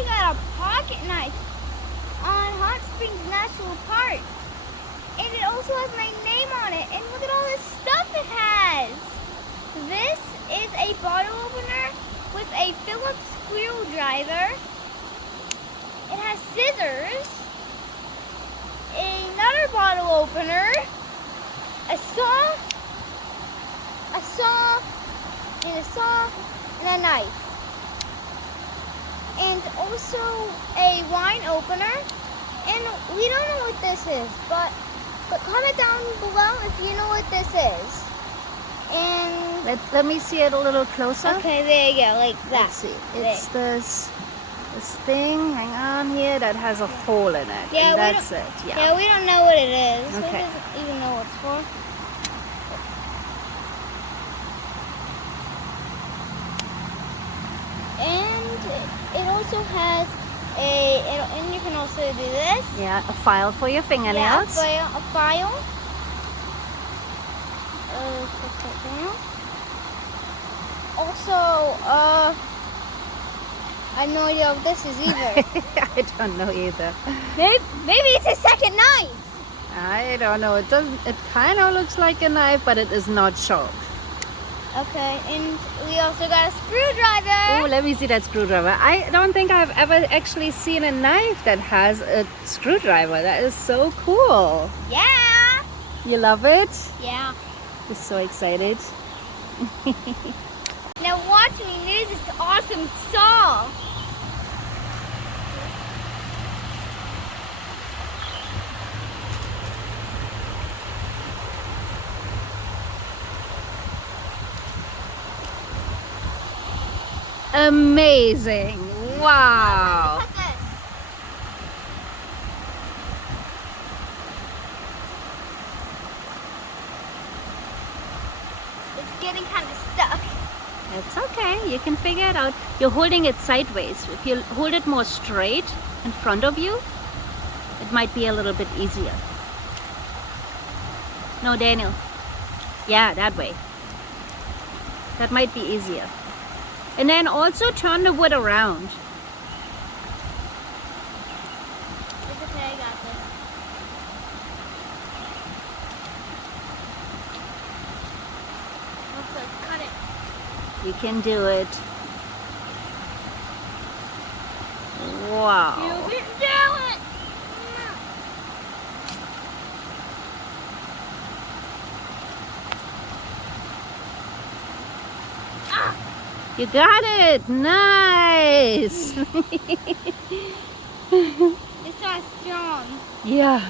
I got a pocket knife on Hot Springs National Park. And it also has my name on it. And look at all this stuff it has. This is a bottle opener with a Phillips screwdriver. It has scissors, another bottle opener, a saw, and a knife. And also a wine opener. And we don't know what this is, but comment down below if you know what this is. And Let me see it a little closer. okay, there you go, like that. Let's see. It's this thing, hang on here, that has a hole in it. Yeah, and that's it. Yeah, we don't know what it is. Okay. Who doesn't even know what it's for? And it also has and you can also do this. Yeah, a file for your fingernails. Yeah, a file. Put that down. Also, I have no idea what this is either. I don't know either. Maybe it's a second knife. I don't know. It kind of looks like a knife, but it is not sharp. Okay, and we also got a screwdriver. Oh, let me see that screwdriver. I don't think I've ever actually seen a knife that has a screwdriver. That is so cool. Yeah. You love it? Yeah. You're so excited. Now watch me use this awesome saw. Amazing. Wow. Cut this. It's getting kind of stuck. It's okay. You can figure it out. You're holding it sideways. If you hold it more straight in front of you, it might be a little bit easier. No, Daniel. Yeah, that way. That might be easier. And then also turn the wood around. It's okay, I got this. Also, cut it. You can do it. Wow. You can do it. You got it. Nice. It's not strong. Yeah.